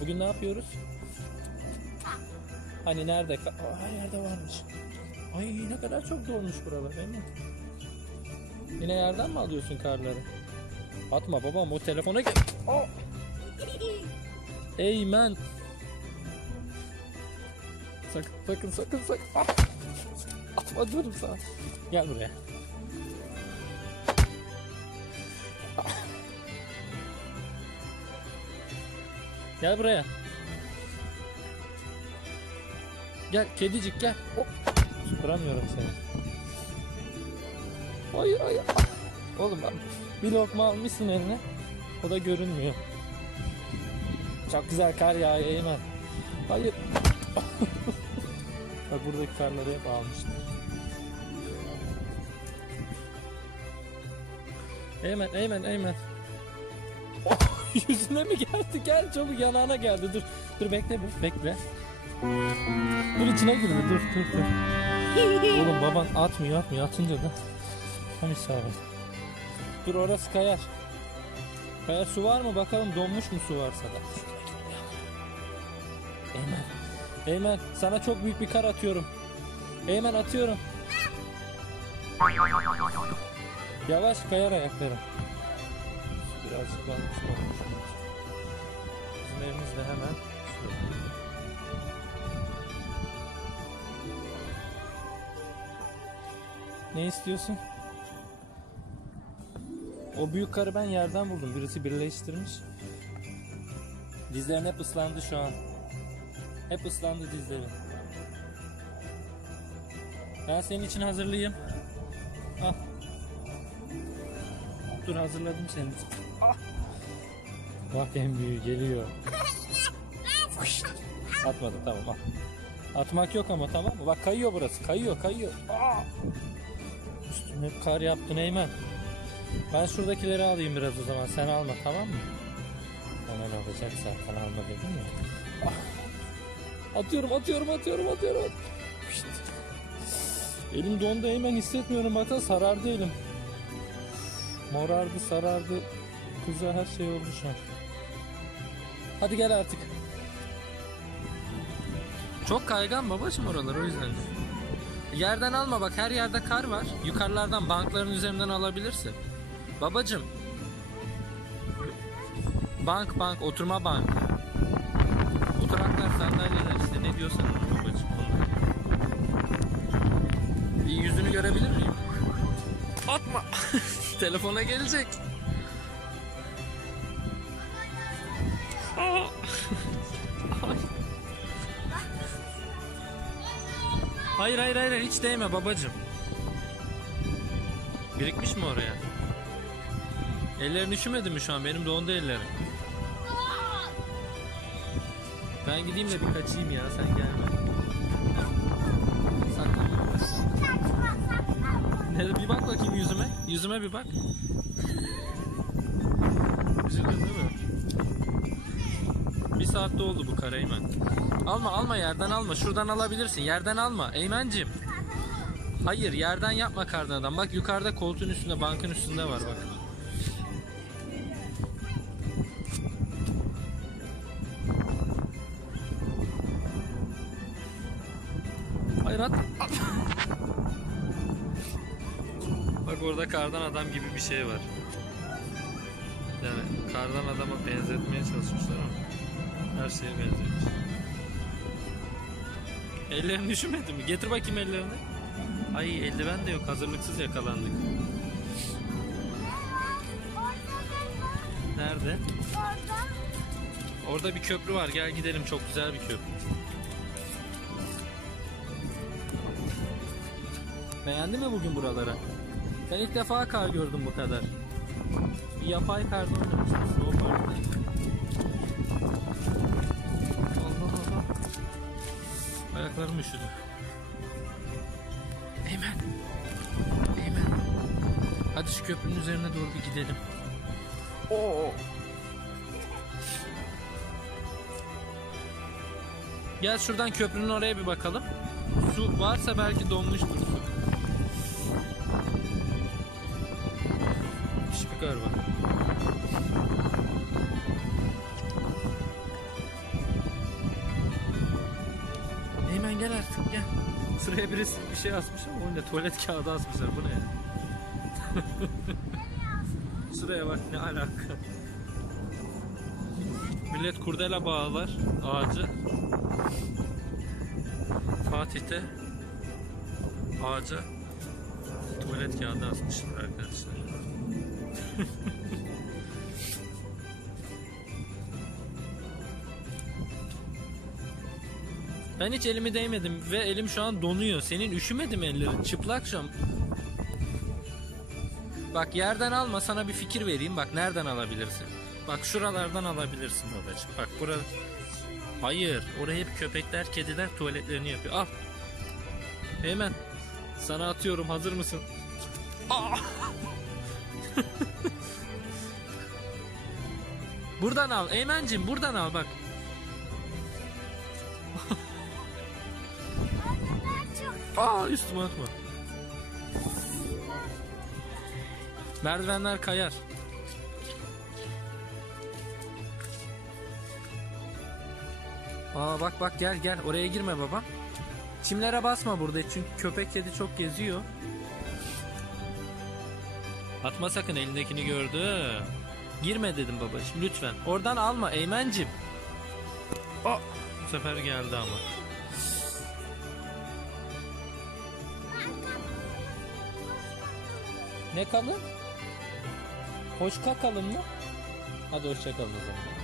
Bugün ne yapıyoruz? Hani nerede? Aa, her yerde varmış. Ay ne kadar çok dolmuş buralar değil mi? Yine yerden mi alıyorsun karları? Atma babam o telefona gel. Aa! Eymen. Sakın sakın sakın sakın. Ah! Atma diyorum sana. Gel buraya. Gel buraya. Gel kedicik gel. Hop. Tuturamıyorum seni. Hayır hayır. Oğlum bir lokma almışsın eline. O da görünmüyor. Çok güzel kar yağıyor Eymen. Hayır. Bak buradaki karları hep almışlar. Eymen, Eymen, Eymen. Oh, yüzüne mi geldi? Gel çabuk yanağına geldi. Dur, dur bekle bir, bekle. Dur içine girdi, dur, dur, dur. Oğlum baban atmıyor, atmıyor. Atınca da tam isabet. Dur orası kayar. Kayar su var mı? Bakalım donmuş mu su varsa da. Eymen. Eymen sana çok büyük bir kar atıyorum. Eymen atıyorum. Yavaş kayar ayaklarım. Birazcık donmuş donmuş. Bizim evimiz de hemen şurada. Ne istiyorsun? O büyük karı ben yerden buldum. Birisi birleştirmiş. Dizlerin hep ıslandı şu an. Hep ıslandı dizlerin. Ben senin için hazırlayayım. Al. Dur hazırladım için. Ah. Bak en büyüğü geliyor. Atmadı tamam al. Atmak yok ama tamam mı? Bak kayıyor burası. Kayıyor kayıyor. Aa! Üstüne kar yaptın Eymen. Ben şuradakileri alayım biraz o zaman. Sen alma tamam mı? Ona ne olacak zaten alma dedim ya. Ah. Atıyorum atıyorum atıyorum atıyorum. Pişt. Elim dondu Eymen hissetmiyorum. Bakın sarardı elim. Morardı sarardı. Kuza her şey oldu şu an. Hadi gel artık. Çok kaygan babacım oralar o yüzden. Yerden alma bak her yerde kar var. Yukarılardan bankların üzerinden alabilirsin. Babacım. Bank bank oturma bank. Oturaklar sandalyeler işte ne diyorsan babacım. Onlar. Bir yüzünü görebilir miyim? Atma. Telefona gelecek. Hayır hayır hayır hiç değme babacım. Birikmiş mi oraya? Ellerin üşümedi mi şu an? Benim dondu ellerim. Ben gideyim de bir kaçayım ya sen gelme. Nerede bir bak bakayım yüzüme. Yüzüme bir bak. Üzüldün değil mi? Bir saatte oldu bu kara Eymen. Alma alma yerden alma. Şuradan alabilirsin. Yerden alma. Eymencim. Hayır yerden yapma kardan adam. Bak yukarıda koltuğun üstünde bankın üstünde var bak. Hayır at. at. Bak orada kardan adam gibi bir şey var. Yani kardan adama benzetmeye çalışmışlar ama her şeye benzemiş. Ellerini üşümedi mi? Getir bakayım ellerini. Ay eldiven de yok. Hazırlıksız yakalandık. Nerede? Orada bir köprü var. Gel gidelim. Çok güzel bir köprü. Beğendin mi bugün buraları? Ben ilk defa kar gördüm bu kadar. Bir yapay karda oynamıştım. Snow Park'ta. Allah Allah. Ayaklarım üşüdü. Eymen. Eymen. Hadi şu köprünün üzerine doğru bir gidelim. Oo. Gel şuradan köprünün oraya bir bakalım. Su varsa belki donmuştur su. Sıraya birisi bir şey asmış ama o ne tuvalet kağıdı asmışlar bu ne ya? Sıraya bak ne alaka. Millet kurdela bağlar ağacı. Fatih'te ağaca tuvalet kağıdı asmışlar arkadaşlar. Ben hiç elimi değmedim ve elim şu an donuyor. Senin üşümedi mi ellerin? Çıplak şu an. Bak yerden alma sana bir fikir vereyim. Bak nereden alabilirsin? Bak şuralardan alabilirsin babacığım. Bak burada. Hayır. Oraya hep köpekler, kediler tuvaletlerini yapıyor. Al. Hemen. Sana atıyorum. Hazır mısın? Aa! buradan al. Eymen'cim buradan al bak. Aa üstüme atma. Merdivenler kayar. Aa bak bak gel gel oraya girme baba. Çimlere basma burada çünkü köpek kedi çok geziyor. Atma sakın elindekini gördü. Girme dedim babacığım lütfen. Oradan alma Eymen'cim. Aa, bu sefer geldi ama. Ne kalın? Hoş kalın mı? Hadi hoşça kalın o zaman.